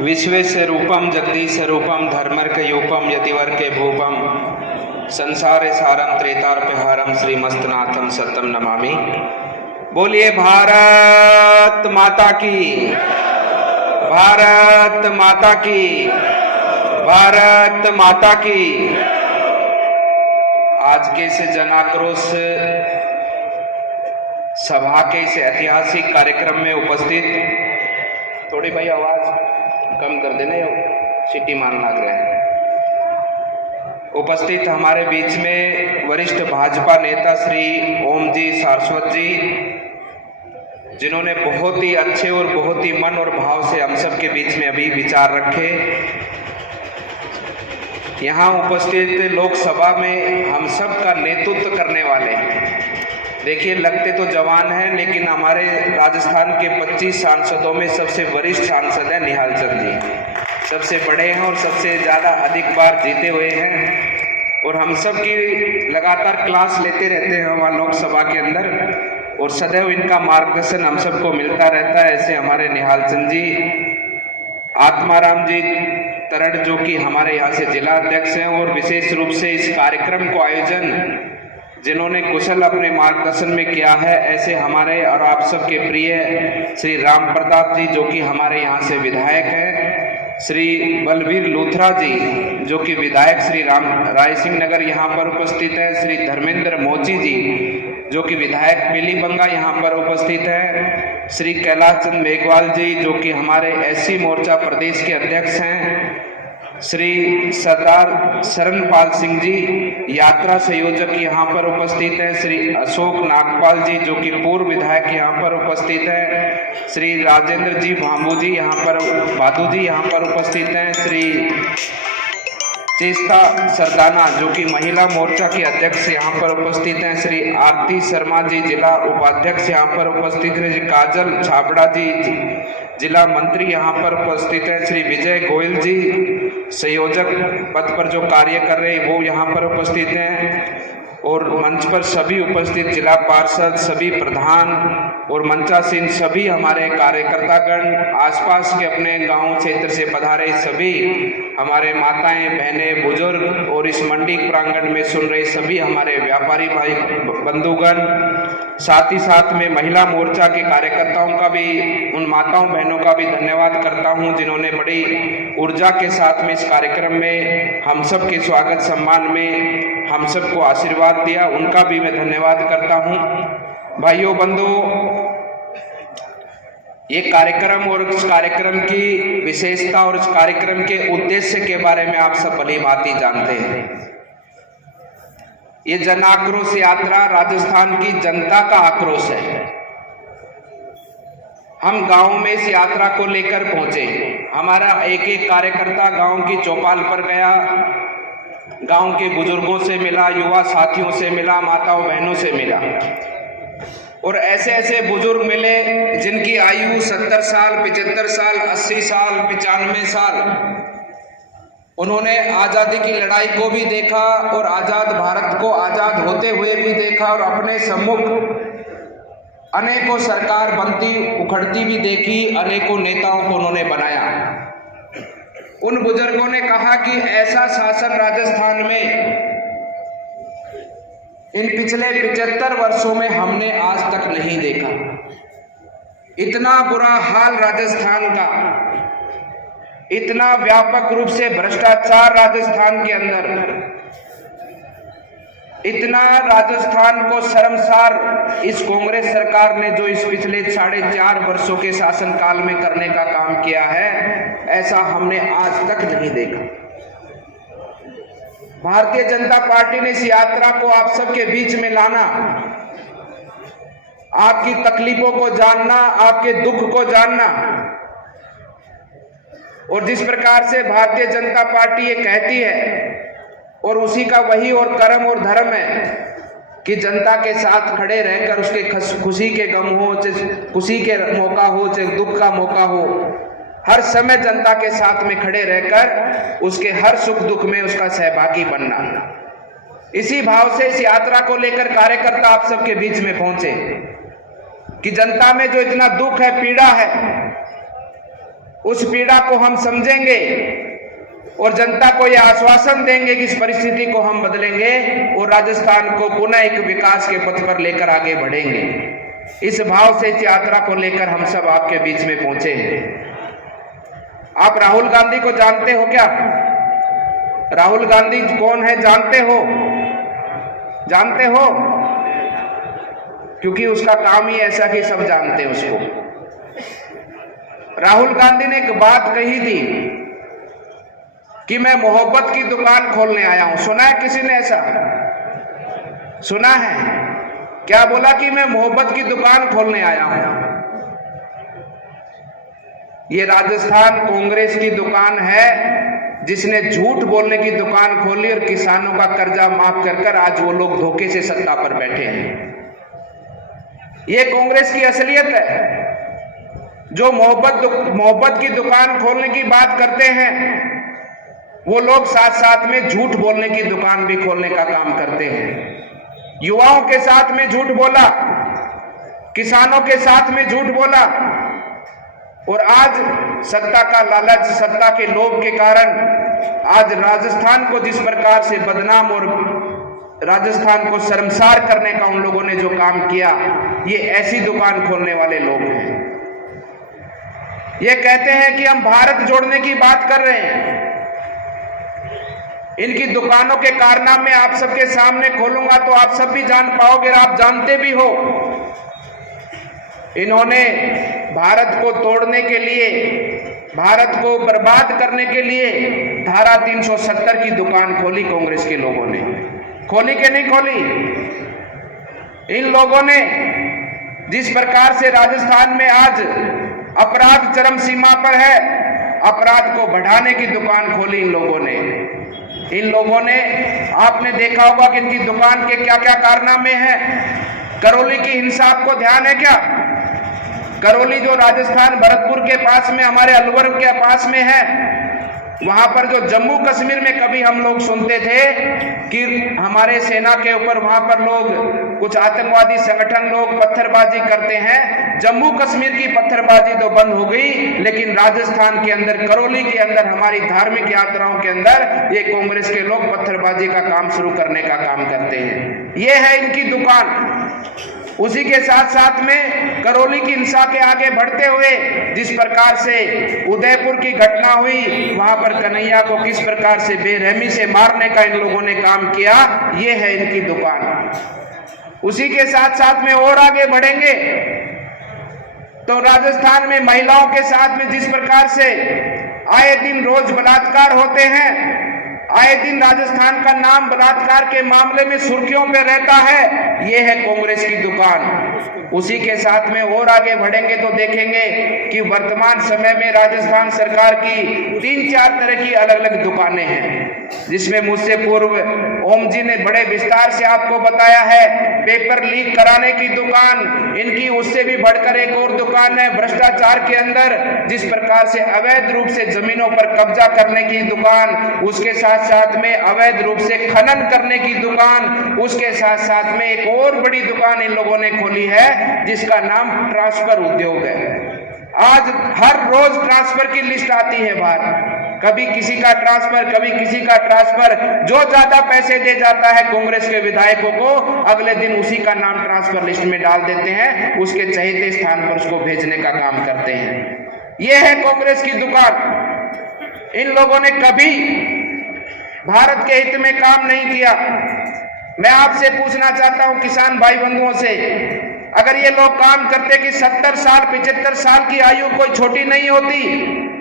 विश्वेश्वर रूपम जगदीश रूपम धर्मर्कयूपम यतिवर्के भूपम संसारे सारम त्रेतार्पहारम श्रीमस्तनाथम सत्यम नमामि। बोलिए भारत माता की, भारत माता की, भारत माता की। आज के इस जनाक्रोश सभा के इस ऐतिहासिक कार्यक्रम में उपस्थित, थोड़ी भाई आवाज कम कर देना, सीटी मारने लग रहे हैं। उपस्थित हमारे बीच में वरिष्ठ भाजपा नेता श्री ओम जी सारस्वत जी, जिन्होंने बहुत ही अच्छे और बहुत ही मन और भाव से हम सब के बीच में अभी विचार रखे। यहाँ उपस्थित लोकसभा में हम सब का नेतृत्व करने वाले हैं। देखिए, लगते तो जवान हैं, लेकिन हमारे राजस्थान के 25 सांसदों में सबसे वरिष्ठ सांसद है निहाल चंद जी। सबसे बड़े हैं और सबसे ज़्यादा अधिक बार जीते हुए हैं, और हम सब की लगातार क्लास लेते रहते हैं वहाँ लोकसभा के अंदर, और सदैव इनका मार्गदर्शन हम सबको मिलता रहता है। ऐसे हमारे निहाल चंद जी, आत्माराम जी तरड़ जो कि हमारे यहाँ से जिला अध्यक्ष हैं, और विशेष रूप से इस कार्यक्रम को आयोजन जिन्होंने कुशल अपने मार्गदर्शन में किया है, ऐसे हमारे और आप सबके प्रिय श्री राम प्रताप जी जो कि हमारे यहाँ से विधायक हैं, श्री बलबीर लूथरा जी जो कि विधायक श्री राय सिंह नगर यहाँ पर उपस्थित है, श्री धर्मेंद्र मोची जी जो कि विधायक पीलीबंगा यहाँ पर उपस्थित है, श्री कैलाश चंद मेघवाल जी जो कि हमारे एससी मोर्चा प्रदेश के अध्यक्ष हैं, श्री सरदार शरणपाल सिंह जी यात्रा संयोजक यहाँ पर उपस्थित हैं, श्री अशोक नागपाल जी जो कि पूर्व विधायक यहाँ पर उपस्थित हैं, श्री राजेंद्र जी भामू जी भादू जी यहाँ पर उपस्थित हैं, श्री चेष्टा सरदाना जो कि महिला मोर्चा के अध्यक्ष यहाँ पर उपस्थित हैं, श्री आरती शर्मा जी जिला उपाध्यक्ष यहाँ पर उपस्थित हैं, श्री काजल छाबड़ा जी जिला मंत्री यहाँ पर उपस्थित हैं, श्री विजय गोयल जी संयोजक पद पर जो कार्य कर रहे हैं वो यहाँ पर उपस्थित हैं, और मंच पर सभी उपस्थित जिला पार्षद, सभी प्रधान और मंचासीन सभी हमारे कार्यकर्तागण, आसपास के अपने गांव क्षेत्र से पधारे सभी हमारे माताएं, बहनें, बुजुर्ग, और इस मंडी प्रांगण में सुन रहे सभी हमारे व्यापारी भाई बंधुगण, साथ ही साथ में महिला मोर्चा के कार्यकर्ताओं का भी, उन माताओं बहनों का भी धन्यवाद करता हूं जिन्होंने बड़ी ऊर्जा के साथ में इस कार्यक्रम में हम सब के स्वागत सम्मान में हम सबको आशीर्वाद दिया, उनका भी मैं धन्यवाद करता हूं। भाइयों बंधुओं, ये कार्यक्रम और इस कार्यक्रम की विशेषता और इस कार्यक्रम के उद्देश्य के बारे में आप सब भली भांति जानते हैं। ये जन आक्रोश यात्रा राजस्थान की जनता का आक्रोश है। हम गांव में इस यात्रा को लेकर पहुंचे। हमारा एक एक कार्यकर्ता गांव की चौपाल पर गया, गांव के बुजुर्गों से मिला, युवा साथियों से मिला, माताओं बहनों से मिला, और ऐसे ऐसे बुजुर्ग मिले जिनकी आयु 70 साल, 75 साल, 80 साल, 95 साल। उन्होंने आज़ादी की लड़ाई को भी देखा और आज़ाद भारत को आज़ाद होते हुए भी देखा, और अपने सम्मुख अनेकों सरकार बनती उखड़ती भी देखी, अनेकों नेताओं को उन्होंने बनाया। उन बुजुर्गों ने कहा कि ऐसा शासन राजस्थान में इन पिछले 75 वर्षों में हमने आज तक नहीं देखा। इतना बुरा हाल राजस्थान का, इतना व्यापक रूप से भ्रष्टाचार राजस्थान के अंदर, इतना राजस्थान को शर्मसार इस कांग्रेस सरकार ने जो इस पिछले 4.5 वर्षों के शासनकाल में करने का काम किया है, ऐसा हमने आज तक नहीं देखा। भारतीय जनता पार्टी ने इस यात्रा को आप सबके बीच में लाना, आपकी तकलीफों को जानना, आपके दुख को जानना, और जिस प्रकार से भारतीय जनता पार्टी ये कहती है, और उसी का वही और कर्म और धर्म है कि जनता के साथ खड़े रहकर उसके खुशी के गम हो, चाहे खुशी के मौका हो, चाहे दुख का मौका हो, हर समय जनता के साथ में खड़े रहकर उसके हर सुख दुख में उसका सहभागी बनना। इसी भाव से इस यात्रा को लेकर कार्यकर्ता आप सबके बीच में पहुंचे कि जनता में जो इतना दुख है, पीड़ा है, उस पीड़ा को हम समझेंगे और जनता को यह आश्वासन देंगे कि इस परिस्थिति को हम बदलेंगे और राजस्थान को पुनः एक विकास के पथ पर लेकर आगे बढ़ेंगे। इस भाव से इस यात्रा को लेकर हम सब आपके बीच में पहुंचे हैं। आप राहुल गांधी को जानते हो क्या? राहुल गांधी कौन है जानते हो? जानते हो? क्योंकि उसका काम ही ऐसा कि सब जानते हैं उसको। राहुल गांधी ने एक बात कही थी कि मैं मोहब्बत की दुकान खोलने आया हूं। सुना है किसी ने ऐसा? सुना है? क्या बोला कि मैं मोहब्बत की दुकान खोलने आया हूं। ये राजस्थान कांग्रेस की दुकान है जिसने झूठ बोलने की दुकान खोली और किसानों का कर्जा माफ कर आज वो लोग धोखे से सत्ता पर बैठे हैं। ये कांग्रेस की असलियत है। जो मोहब्बत की दुकान खोलने की बात करते हैं वो लोग साथ साथ में झूठ बोलने की दुकान भी खोलने का काम करते हैं। युवाओं के साथ में झूठ बोला, किसानों के साथ में झूठ बोला और आज सत्ता का लालच, सत्ता के लोभ के कारण आज राजस्थान को जिस प्रकार से बदनाम और राजस्थान को शर्मसार करने का उन लोगों ने जो काम किया, ये ऐसी दुकान खोलने वाले लोग हैं। ये कहते हैं कि हम भारत जोड़ने की बात कर रहे हैं। इनकी दुकानों के कारनामे आप सबके सामने खोलूंगा तो आप सब भी जान पाओगे, आप जानते भी हो। इन्होंने भारत को तोड़ने के लिए, भारत को बर्बाद करने के लिए धारा 370 की दुकान खोली। कांग्रेस के लोगों ने खोली कि नहीं खोली? इन लोगों ने जिस प्रकार से राजस्थान में आज अपराध चरम सीमा पर है, अपराध को बढ़ाने की दुकान खोली इन लोगों ने। इन लोगों ने, आपने देखा होगा कि इनकी दुकान के क्या क्या कारनामे हैं। करौली की हिंसा आपको ध्यान है क्या? करौली जो राजस्थान भरतपुर के पास में, हमारे अलवर के पास में है, वहां पर जो जम्मू कश्मीर में कभी हम लोग सुनते थे कि हमारे सेना के ऊपर वहां पर लोग, कुछ आतंकवादी संगठन लोग पत्थरबाजी करते हैं। जम्मू कश्मीर की पत्थरबाजी तो बंद हो गई, लेकिन राजस्थान के अंदर, करौली के अंदर, हमारी धार्मिक यात्राओं के अंदर ये कांग्रेस के लोग पत्थरबाजी का काम शुरू करने का काम करते हैं। ये है इनकी दुकान। उसी के साथ साथ में करौली की हिंसा के आगे बढ़ते हुए जिस प्रकार से उदयपुर की घटना हुई, वहां पर कन्हैया को किस प्रकार से बेरहमी से मारने का इन लोगों ने काम किया, ये है इनकी दुकान। उसी के साथ साथ में और आगे बढ़ेंगे तो राजस्थान में महिलाओं के साथ में जिस प्रकार से आए दिन रोज बलात्कार होते हैं, आए दिन राजस्थान का नाम बलात्कार के मामले में सुर्खियों में रहता है, ये है कांग्रेस की दुकान। उसी के साथ में और आगे बढ़ेंगे तो देखेंगे कि वर्तमान समय में राजस्थान सरकार की 3-4 तरह की अलग अलग दुकानें हैं, जिसमें मुझसे पूर्व ओम जी ने बड़े विस्तार से आपको बताया है। पेपर लीक कराने की दुकान इनकी, उससे भी बढ़कर एक और दुकान है भ्रष्टाचार के अंदर, जिस प्रकार से अवैध रूप से जमीनों पर कब्जा करने की दुकान, उसके साथ साथ में अवैध रूप से खनन करने की दुकान, उसके साथ साथ में एक और बड़ी दुकान इन लोगों ने खोली है जिसका नाम ट्रांसफर उद्योग है। आज हर रोज ट्रांसफर की लिस्ट आती है बाहर, कभी किसी का ट्रांसफर, कभी किसी का ट्रांसफर। जो ज्यादा पैसे दे जाता है कांग्रेस के विधायकों को, अगले दिन उसी का नाम ट्रांसफर लिस्ट में डाल देते हैं, उसके चहेते स्थान पर उसको भेजने का काम करते हैं। यह है कांग्रेस की दुकान। इन लोगों ने कभी भारत के हित में काम नहीं किया। मैं आपसे पूछना चाहता हूं किसान भाई बंधुओं से, अगर ये लोग काम करते कि 70 साल 75 साल की आयु कोई छोटी नहीं होती,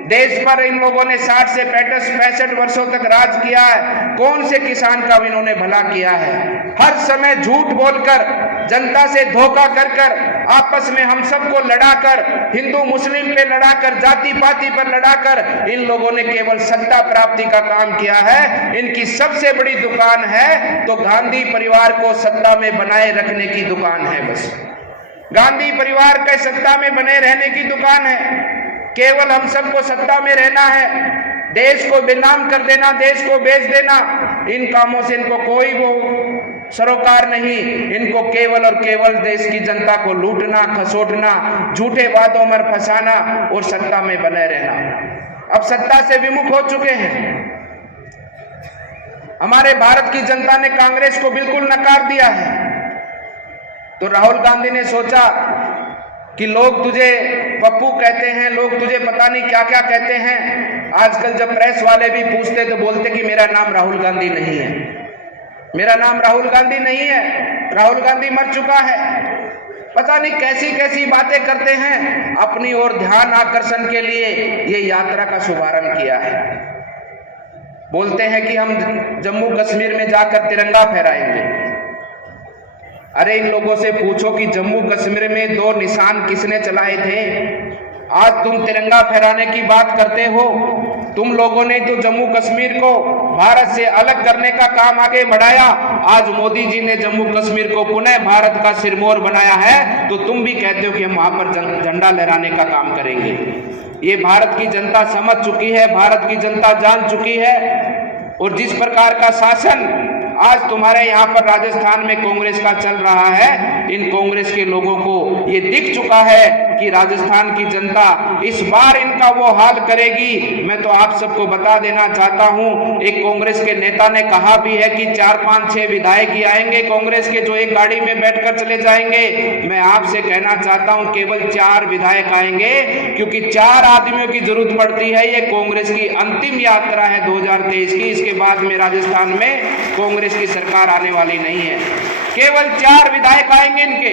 देश पर इन लोगों ने 60 से 65 वर्षों तक राज किया है, कौन से किसान का इन्होंने भला किया है? हर समय झूठ बोलकर, जनता से धोखा कर कर, आपस में हम सबको लड़ाकर, हिंदू मुस्लिम पे लड़ाकर, जाति पाति पर लड़ाकर इन लोगों ने केवल सत्ता प्राप्ति का काम किया है। इनकी सबसे बड़ी दुकान है तो गांधी परिवार को सत्ता में बनाए रखने की दुकान है। बस गांधी परिवार के सत्ता में बने रहने की दुकान है। केवल हम सबको सत्ता में रहना है, देश को बेनाम कर देना, देश को बेच देना, इन कामों से इनको कोई वो सरोकार नहीं, इनको केवल और केवल देश की जनता को लूटना, खसोटना, झूठे वादों में फंसाना और सत्ता में बने रहना। अब सत्ता से विमुख हो चुके हैं। हमारे भारत की जनता ने कांग्रेस को बिल्कुल नकार दिया है। तो राहुल गांधी ने सोचा कि लोग तुझे पप्पू कहते हैं, लोग तुझे पता नहीं क्या क्या कहते हैं। आजकल जब प्रेस वाले भी पूछते तो बोलते कि मेरा नाम राहुल गांधी नहीं है, मेरा नाम राहुल गांधी नहीं है, राहुल गांधी मर चुका है। पता नहीं कैसी कैसी बातें करते हैं, अपनी ओर ध्यान आकर्षण के लिए ये यात्रा का शुभारंभ किया है। बोलते हैं कि हम जम्मू कश्मीर में जाकर तिरंगा फहराएंगे। अरे इन लोगों से पूछो कि जम्मू कश्मीर में 2 निशान किसने चलाए थे? आज तुम तिरंगा फहराने की बात करते हो। तुम लोगों ने तो जम्मू कश्मीर को भारत से अलग करने का काम आगे बढ़ाया। आज मोदी जी ने जम्मू कश्मीर को पुनः भारत का सिरमौर बनाया है, तो तुम भी कहते हो कि हम वहां पर झंडा लहराने का काम करेंगे। ये भारत की जनता समझ चुकी है, भारत की जनता जान चुकी है। और जिस प्रकार का शासन आज तुम्हारे यहाँ पर राजस्थान में कांग्रेस का चल रहा है, इन कांग्रेस के लोगों को ये दिख चुका है कि राजस्थान की जनता इस बार इनका वो हाल करेगी। मैं तो आप सबको बता देना चाहता हूं, एक कांग्रेस के नेता ने कहा भी है कि 4, 5, 6 विधायक ही आएंगे कांग्रेस के, जो एक गाड़ी में बैठकर चले जाएंगे। मैं आपसे कहना चाहता हूं केवल 4 विधायक आएंगे, क्योंकि 4 आदमियों की जरूरत पड़ती है। ये कांग्रेस की अंतिम यात्रा है 2023 की। इसके बाद में राजस्थान में कांग्रेस की सरकार आने वाली नहीं है। केवल 4 विधायक आएंगे इनके,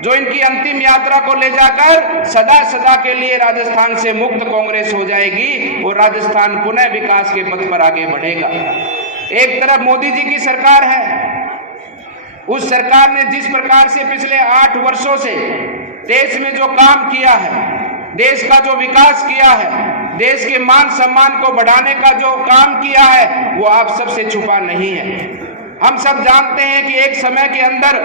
जो इनकी अंतिम यात्रा को ले जाकर सदा सदा के लिए राजस्थान से मुक्त कांग्रेस हो जाएगी और राजस्थान पुनः विकास के पथ पर आगे बढ़ेगा। एक तरफ मोदी जी की सरकार है, उस सरकार ने जिस प्रकार से पिछले 8 वर्षों से देश में जो काम किया है, देश का जो विकास किया है, देश के मान सम्मान को बढ़ाने का जो काम किया है, वो आप सबसे छुपा नहीं है। हम सब जानते हैं कि एक समय के अंदर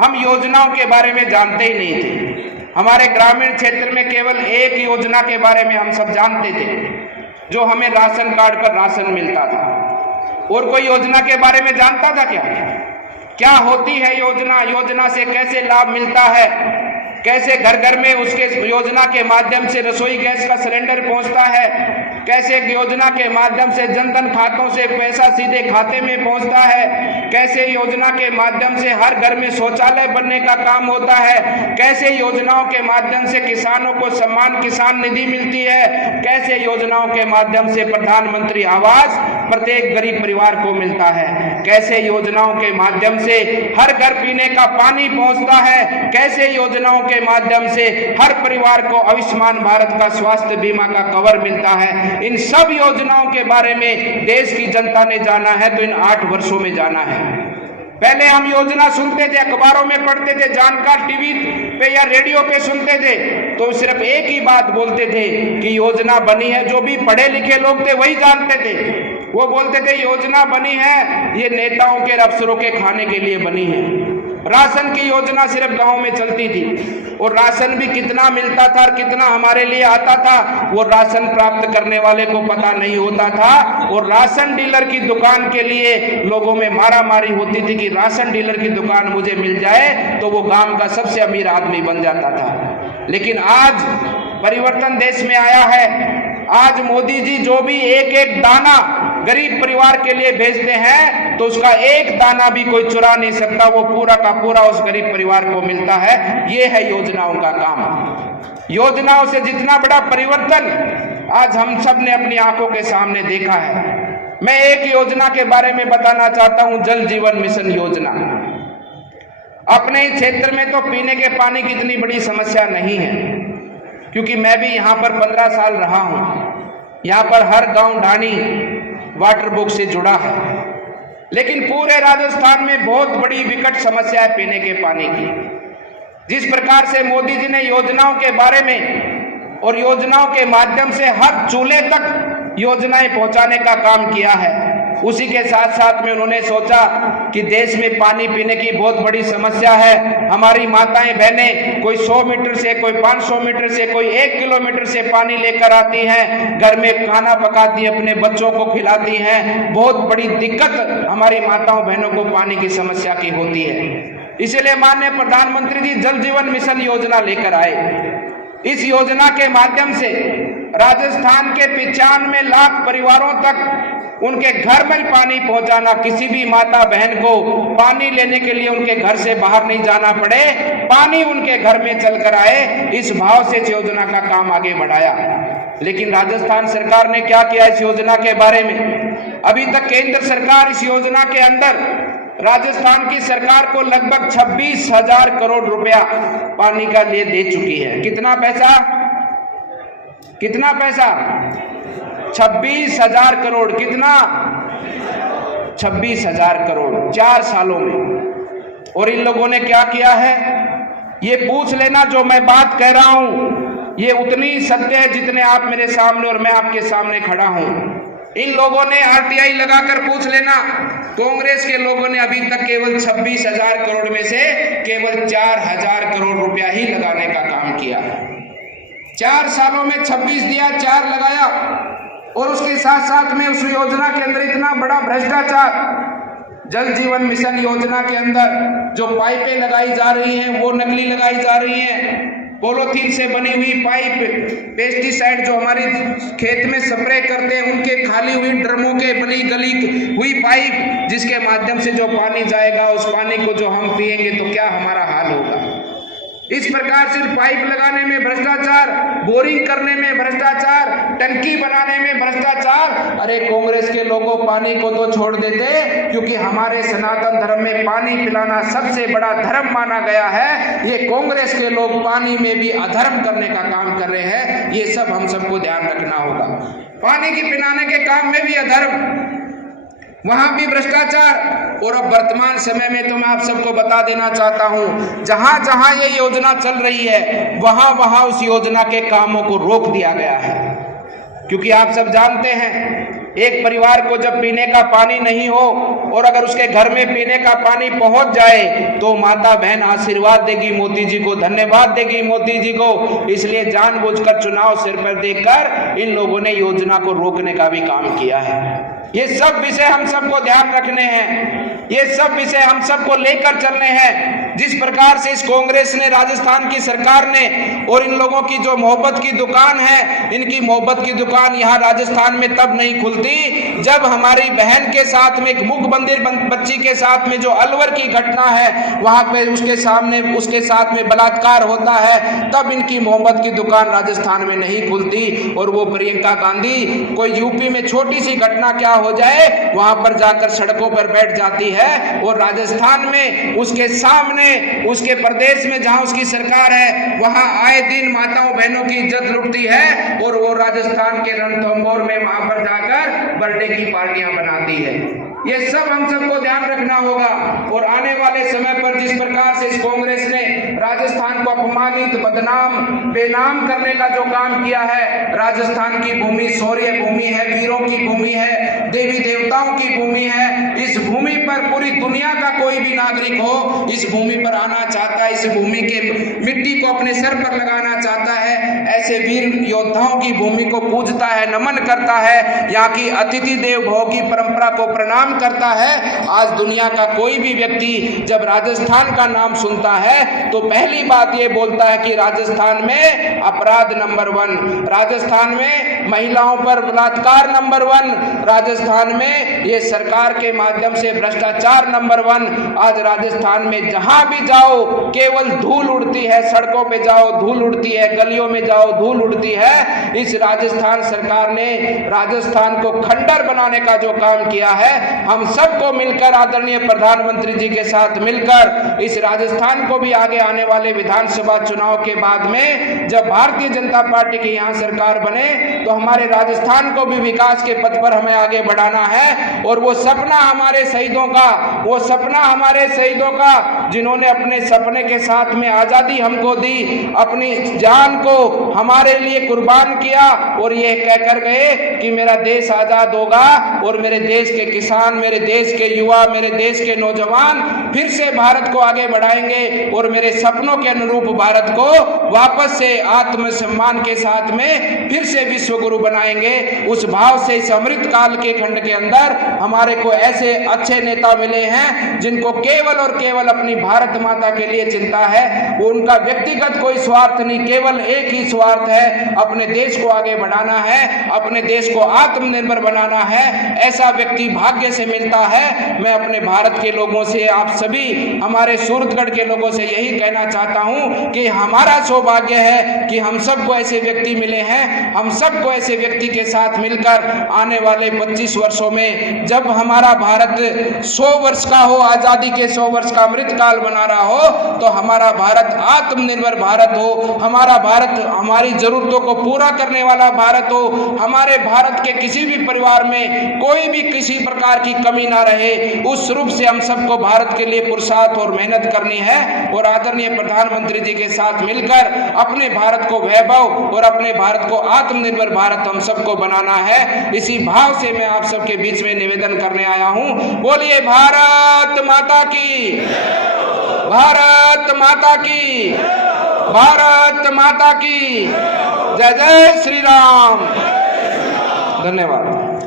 हम योजनाओं के बारे में जानते ही नहीं थे। हमारे ग्रामीण क्षेत्र में केवल एक योजना के बारे में हम सब जानते थे, जो हमें राशन कार्ड पर राशन मिलता था। और कोई योजना के बारे में जानता था क्या होती है योजना, योजना से कैसे लाभ मिलता है, कैसे घर घर में उसके योजना के माध्यम से रसोई गैस का सिलेंडर पहुंचता है, कैसे योजना के माध्यम से जनधन खातों से पैसा सीधे खाते में पहुंचता है, कैसे योजना के माध्यम से हर घर में शौचालय बनने का काम होता है, कैसे योजनाओं के माध्यम से किसानों को सम्मान किसान निधि मिलती है, कैसे योजनाओं के माध्यम से प्रधानमंत्री आवास प्रत्येक गरीब परिवार को मिलता है, कैसे योजनाओं के माध्यम से हर घर पीने का पानी पहुंचता है, कैसे योजनाओं के माध्यम से हर परिवार को आयुष्मान भारत का स्वास्थ्य बीमा का कवर मिलता है। इन सब योजनाओं के बारे में देश की जनता ने जाना है तो इन 8 वर्षों में जाना है। पहले हम योजना सुनते थे, अखबारों में पढ़ते थे, जानकार टीवी पे या रेडियो पे सुनते थे, तो सिर्फ एक ही बात बोलते थे कि योजना बनी है। जो भी पढ़े लिखे लोग थे वही जानते थे। वो बोलते थे योजना बनी है, ये नेताओं के अफसरों के खाने के लिए बनी है। राशन की योजना सिर्फ गांव में चलती थी, और राशन भी कितना मिलता था और कितना हमारे लिए आता था वो राशन प्राप्त करने वाले को पता नहीं होता था। और राशन डीलर की दुकान के लिए लोगों में मारामारी होती थी कि राशन डीलर की दुकान मुझे मिल जाए तो वो गांव का सबसे अमीर आदमी बन जाता था। लेकिन आज परिवर्तन देश में आया है। आज मोदी जी जो भी एक एक दाना गरीब परिवार के लिए भेजते हैं तो उसका एक दाना भी कोई चुरा नहीं सकता, वो पूरा का पूरा उस गरीब परिवार को मिलता है। ये है योजनाओं का काम। योजनाओं से जितना बड़ा परिवर्तन आज हम सब ने अपनी आंखों के सामने देखा है। मैं एक योजना के बारे में बताना चाहता हूं, जल जीवन मिशन योजना। अपने क्षेत्र में तो पीने के पानी की इतनी बड़ी समस्या नहीं है, क्योंकि मैं भी यहाँ पर 15 साल रहा हूँ। यहाँ पर हर गांव ढाणी वाटर बुक से जुड़ा है, लेकिन पूरे राजस्थान में बहुत बड़ी विकट समस्या है पीने के पानी की। जिस प्रकार से मोदी जी ने योजनाओं के बारे में और योजनाओं के माध्यम से हर चूल्हे तक योजनाएं पहुंचाने का काम किया है, उसी के साथ साथ में उन्होंने सोचा कि देश में पानी पीने की बहुत बड़ी समस्या है। हमारी माताएं बहनें कोई 100 मीटर से, कोई 500 मीटर से, कोई 1 किलोमीटर से पानी लेकर आती हैं, घर में खाना पकाती हैं, अपने बच्चों को खिलाती हैं। बहुत बड़ी दिक्कत हमारी माताओं बहनों को पानी की समस्या की होती है। इसलिए माननीय प्रधानमंत्री जी जल जीवन मिशन योजना लेकर आए। इस योजना के माध्यम से राजस्थान के 95 लाख परिवारों तक उनके घर में पानी पहुंचाना, किसी भी माता बहन को पानी लेने के लिए उनके घर से बाहर नहीं जाना पड़े, पानी उनके घर में चलकर आए, इस भाव से इस योजना का काम आगे बढ़ाया। लेकिन राजस्थान सरकार ने क्या किया इस योजना के बारे में? अभी तक केंद्र सरकार इस योजना के अंदर राजस्थान की सरकार को लगभग 26,000 करोड़ रुपया पानी का लिए दे चुकी है। कितना पैसा? 26,000 करोड़। कितना? 26,000 करोड़ 4 सालों में। और इन लोगों ने क्या किया है ये पूछ लेना, जो मैं बात कह रहा हूं ये उतनी सत्य है जितने आप मेरे सामने और मैं आपके सामने खड़ा हूं। इन लोगों ने RTI लगाकर पूछ लेना, कांग्रेस के लोगों ने अभी तक केवल 26,000 करोड़ में से केवल 4,000 करोड़ रुपया ही लगाने का काम किया। 4 सालों में 26 दिया, 4 लगाया। और उसके साथ साथ में उस योजना के अंदर इतना बड़ा भ्रष्टाचार। जल जीवन मिशन योजना के अंदर जो पाइपें लगाई जा रही हैं वो नकली लगाई जा रही हैं। पॉलीथीन से बनी हुई पाइप, पेस्टिसाइड जो हमारे खेत में स्प्रे करते हैं उनके खाली हुई ड्रमों के बनी गली हुई पाइप, जिसके माध्यम से जो पानी जाएगा उस पानी को जो हम पिएंगे तो क्या हमारा हाल होगा। इस प्रकार से पाइप लगाने में भ्रष्टाचार, बोरिंग करने में भ्रष्टाचार, टंकी बनाने में भ्रष्टाचार। अरे कांग्रेस के लोगों पानी को तो छोड़ देते, क्योंकि हमारे सनातन धर्म में पानी पिलाना सबसे बड़ा धर्म माना गया है। ये कांग्रेस के लोग पानी में भी अधर्म करने का काम कर रहे हैं। ये सब हम सबको ध्यान रखना होगा। पानी की पिलाने के काम में भी अधर्म, वहां भी भ्रष्टाचार। और अब वर्तमान समय में तो मैं आप सबको बता देना चाहता हूं, जहां जहां ये योजना चल रही है वहां वहां उस योजना के कामों को रोक दिया गया है। क्योंकि आप सब जानते हैं एक परिवार को जब पीने का पानी नहीं हो और अगर उसके घर में पीने का पानी पहुंच जाए तो माता बहन आशीर्वाद देगी मोदी जी को, धन्यवाद देगी मोदी जी को। इसलिए जानबूझकर चुनाव सिर पर देखकर इन लोगों ने योजना को रोकने का भी काम किया है। ये सब विषय हम सबको ध्यान रखने हैं, ये सब विषय हम सबको लेकर चलने हैं। जिस प्रकार से इस कांग्रेस ने, राजस्थान की सरकार ने, और इन लोगों की जो मोहब्बत की दुकान है, इनकी मोहब्बत की दुकान यहाँ राजस्थान में तब नहीं खुलती जब हमारी बहन के साथ में, एक मूक बंदिर बच्ची के साथ में जो अलवर की घटना है वहां पे उसके साथ में बलात्कार होता है, तब इनकी मोहब्बत की दुकान राजस्थान में नहीं खुलती। और वो प्रियंका गांधी कोई यूपी में छोटी सी घटना क्या हो जाए वहां पर जाकर सड़कों पर बैठ जाती है, और राजस्थान में उसके सामने, उसके प्रदेश में जहां उसकी सरकार है वहां आए दिन माताओं बहनों की इज्जत लुटती है, और वो राजस्थान के रणथंभौर में वहां पर जाकर बर्थडे की पार्टियां बनाती है। ये सब हम सबको ध्यान रखना होगा। और आने वाले समय पर जिस प्रकार से इस कांग्रेस ने राजस्थान को अपमानित, बदनाम, बेनाम करने का जो काम किया है, राजस्थान की भूमि शौर्य भूमि है, वीरों की भूमि है, देवी देवताओं की भूमि है। इस भूमि पर पूरी दुनिया का कोई भी नागरिक हो इस भूमि पर आना चाहता है, इस भूमि के मिट्टी को अपने सर पर लगाना चाहता है, ऐसे वीर योद्धाओं की भूमि को पूजता है, नमन करता है, यहाँ की अतिथि देव भव की परंपरा को प्रणाम करता है। आज दुनिया का कोई भी व्यक्ति जब राजस्थान का नाम सुनता है तो पहली बात ये बोलता है कि राजस्थान में अपराध नंबर 1, राजस्थान में महिलाओं पर बलात्कार नंबर 1, राजस्थान में ये सरकार के माध्यम से भ्रष्टाचार नंबर 1। आज राजस्थान में जहां भी जाओ केवल धूल उड़ती है, सड़कों पे जाओ धूल उड़ती है, गलियों में जाओ धूल उड़ती है। इस राजस्थान सरकार ने राजस्थान को खंडर बनाने का जो काम किया है हम सबको मिलकर आदरणीय प्रधानमंत्री जी के साथ मिलकर इस राजस्थान को भी आगे आने वाले विधानसभा चुनाव के बाद में जब भारतीय जनता पार्टी की यहाँ सरकार बने तो हमारे राजस्थान को भी विकास के पथ पर हमें आगे बढ़ाना है। और वो सपना हमारे शहीदों का जिन्होंने अपने सपने के साथ में आजादी हमको दी, अपनी जान को हमारे लिए कुर्बान किया और ये कहकर गए कि मेरा देश आजाद होगा और मेरे देश के किसान, मेरे देश के युवा, मेरे देश के नौजवान फिर से भारत को आगे बढ़ाएंगे और मेरे सपनों के अनुरूप भारत को वापस से आत्मसम्मान के साथ में फिर से विश्व गुरु बनाएंगे। उस भाव से इस अमृत काल के खंड के अंदर हमारे को ऐसे अच्छे नेता मिले हैं जिनको केवल और केवल अपनी भारत माता के लिए चिंता है। उनका व्यक्तिगत कोई स्वार्थ नहीं, केवल एक ही स्वार्थ है, अपने देश को आगे बढ़ाना है, अपने देश को आत्मनिर्भर बनाना है। ऐसा व्यक्ति भाग्य से मिलता है। मैं अपने भारत के लोगों से, आप सभी हमारे सूरतगढ़ के लोगों से यही कहना चाहता हूं कि हमारा सौभाग्य है कि हम सबको ऐसे व्यक्ति मिले हैं। हम सबको ऐसे व्यक्ति के साथ मिलकर आने वाले 25 वर्षों में जब हमारा भारत 100 वर्ष का हो, आजादी के 100 वर्ष का अमृत काल बना रहा हो, तो हमारा भारत आत्मनिर्भर भारत हो, हमारा भारत हमारी जरूरतों को पूरा करने वाला भारत हो, हमारे भारत के किसी भी परिवार में कोई भी किसी प्रकार की कमी ना रहे। उस रूप से हम सबको भारत के लिए पुरुषार्थ और मेहनत करनी है और आदरणीय प्रधानमंत्री जी के साथ मिलकर अपने भारत को वैभव और अपने भारत को आत्मनिर्भर भारत हम सबको बनाना है। इसी भाव से मैं आप सबके बीच में निवेदन करने आया हूं। बोलिए भारत माता की, भारत माता की, भारत माता की जय। जय श्री राम। धन्यवाद।